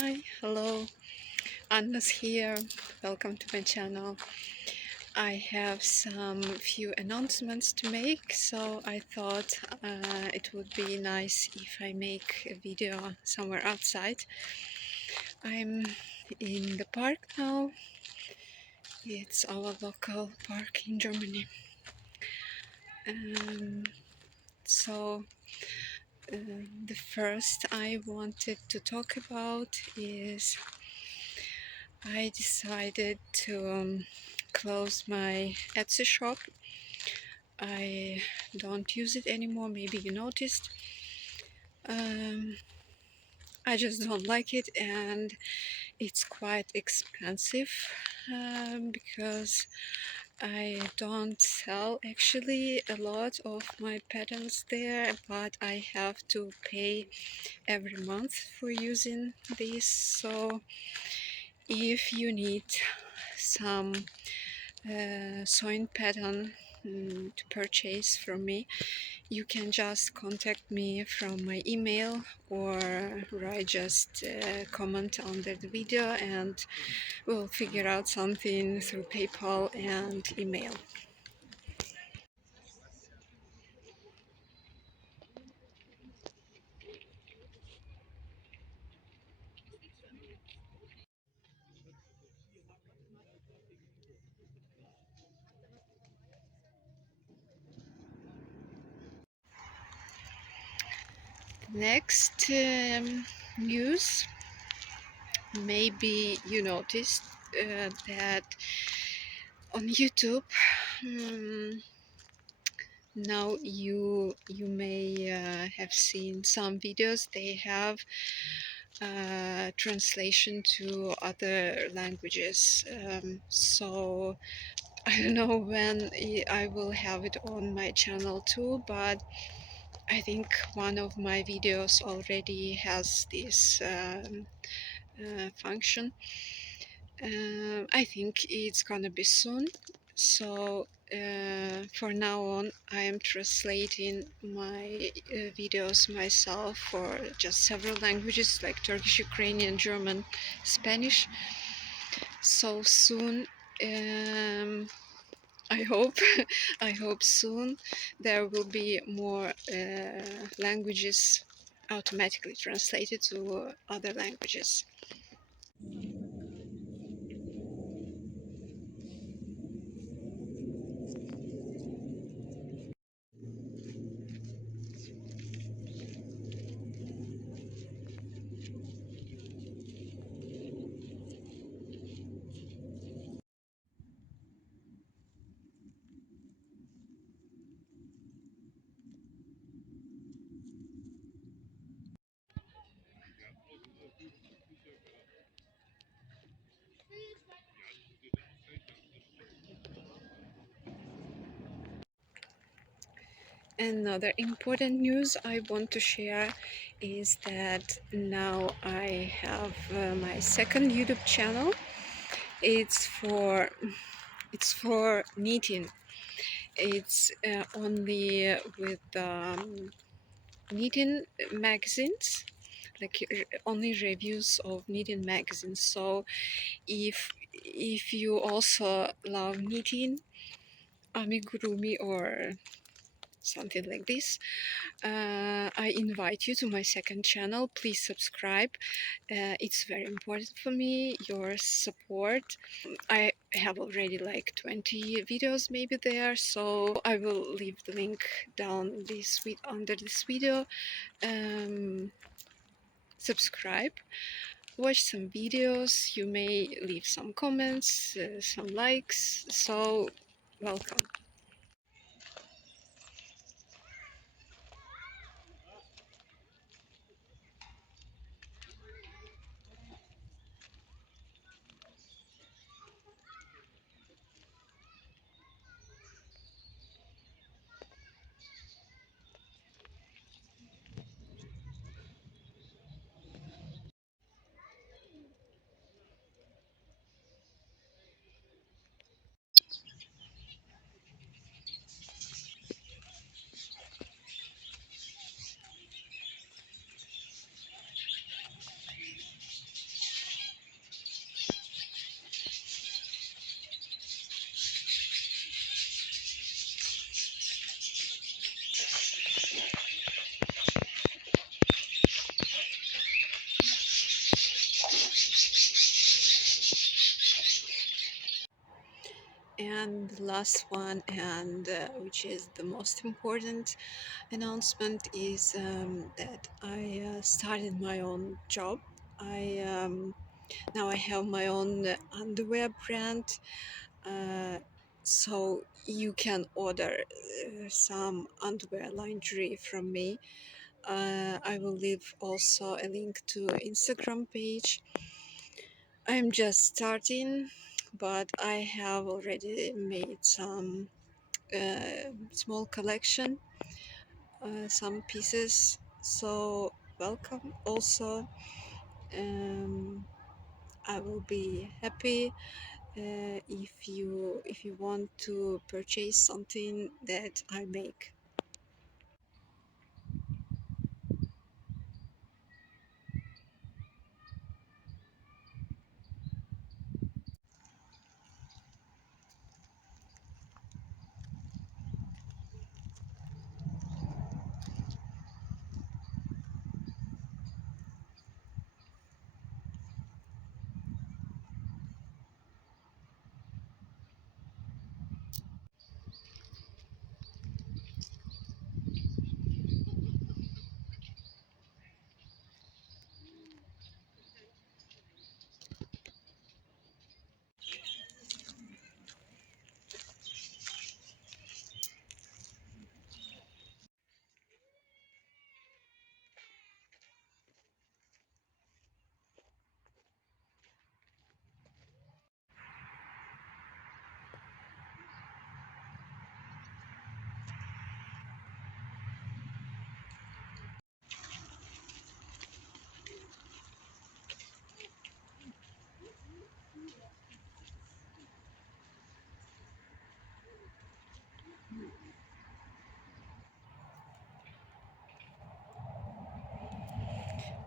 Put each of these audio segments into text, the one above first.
Hi, hello, Anna's here. Welcome to my channel. I have some few announcements to make, so I thought it would be nice if I make a video somewhere outside. I'm in the park now. It's our local park in Germany. Um, so the first I wanted to talk about is I decided to close my Etsy shop. I don't use it anymore, maybe you noticed. Um, I just don't like it, and it's quite expensive because I don't sell actually a lot of my patterns there, but I have to pay every month for using this. So if you need some sewing pattern to purchase from me, you can just contact me from my email or write just a comment under the video, and we'll figure out something through PayPal and email. Next news, maybe you noticed that on YouTube, now you may have seen some videos. They have translation to other languages. So I don't know when I will have it on my channel too, but I think one of my videos already has this function. I think it's gonna be soon. So for now on, I am translating my videos myself for just several languages like Turkish, Ukrainian, German, Spanish. So soon, I hope, I hope soon there will be more languages automatically translated to other languages. Another important news I want to share is that now I have my second YouTube channel. It's for knitting. It's only with knitting magazines, like only reviews of knitting magazines. So if you also love knitting, amigurumi or something like this, I invite you to my second channel. Please subscribe. It's very important for me, your support. I have already like 20 videos maybe there, so I will leave the link down this under this video. Subscribe, watch some videos, you may leave some comments, some likes, so welcome. And the last one, and which is the most important announcement, is that I started my own job. I Now I have my own underwear brand, uh, so you can order some underwear lingerie from me. I will leave also a link to Instagram page. I'm just starting, but I have already made some small collection, some pieces. So welcome. Also, um, I will be happy if you want to purchase something that I make.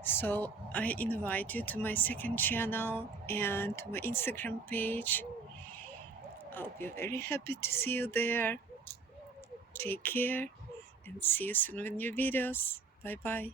So I invite you to my second channel and to my Instagram page. I'll be very happy to see you there. Take care and see you soon with new videos. Bye bye.